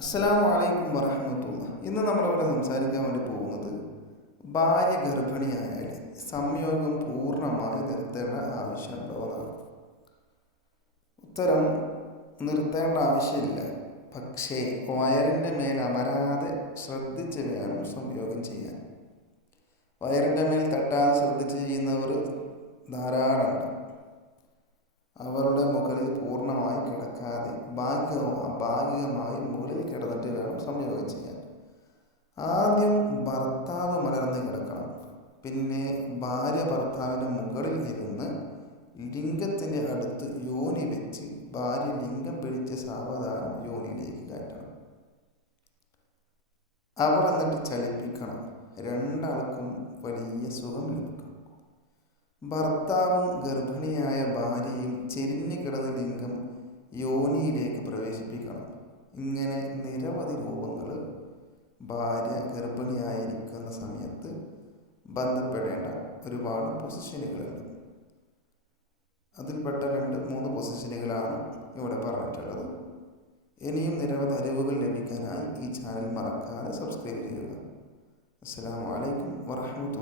അസ്സലാമു വലൈക്കും വറഹമത്തുള്ള ഇന്ന് നമ്മളിവിടെ സംസാരിക്കാൻ വേണ്ടി പോകുന്നത് ഭാര്യ ഗർഭിണിയായാൽ സംയോഗം പൂർണമായി നിർത്തേണ്ട ആവശ്യമുണ്ടോ ഉത്തരം നിർത്തേണ്ട ആവശ്യമില്ല. പക്ഷേ വയറിന്റെ മേൽ അമരാതെ ശ്രദ്ധിച്ച് വേണം സംയോഗം ചെയ്യാൻ. വയറിന്റെ മേൽ തട്ടാതെ ശ്രദ്ധിച്ച് ചെയ്യുന്നവർ ധാരാളമുണ്ട്. അവരുടെ മുകളിൽ പൂർണമായി കിടക്കാതെ ഭാഗ്യവും ഭാഗികമായി മുകളിൽ കിടന്നിട്ട് വേണം സംയോഗം ചെയ്യാൻ. ആദ്യം ഭർത്താവ് മലർന്ന് കിടക്കണം. പിന്നെ ഭാര്യ ഭർത്താവിന്റെ മുകളിൽ ഇരുന്ന് ലിംഗത്തിന്റെ അടുത്ത് യോനി വെച്ച് ഭാര്യ ലിംഗം പിടിച്ച് സാവധാനം യോനിയിലേക്ക് കയറ്റണം. അവർ എന്നിട്ട് ചലിപ്പിക്കണം. രണ്ടാൾക്കും വലിയ സുഖം ലഭിക്കും. ഭർത്താവും ഗർഭിണിയായ ഭാര്യയും ചെരിഞ്ഞു കിടന്ന ലിംഗം യോനിയിലേക്ക് പ്രവേശിപ്പിക്കണം. ഇങ്ങനെ നിരവധി രൂപങ്ങൾ ഭാര്യ ഗർഭിണിയായിരിക്കുന്ന സമയത്ത് ബന്ധപ്പെടേണ്ട ഒരുപാട് പൊസിഷനുകളുണ്ട്. അതിൽപ്പെട്ട രണ്ട് മൂന്ന് പൊസിഷനുകളാണ് ഇവിടെ പറഞ്ഞിട്ടുള്ളത്. ഇനിയും നിരവധി അറിവുകൾ ലഭിക്കാനായി ഈ ചാനൽ മറക്കാതെ സബ്സ്ക്രൈബ് ചെയ്യുക. അസ്സാം വലൈക്കും വാബർക്കാത്തു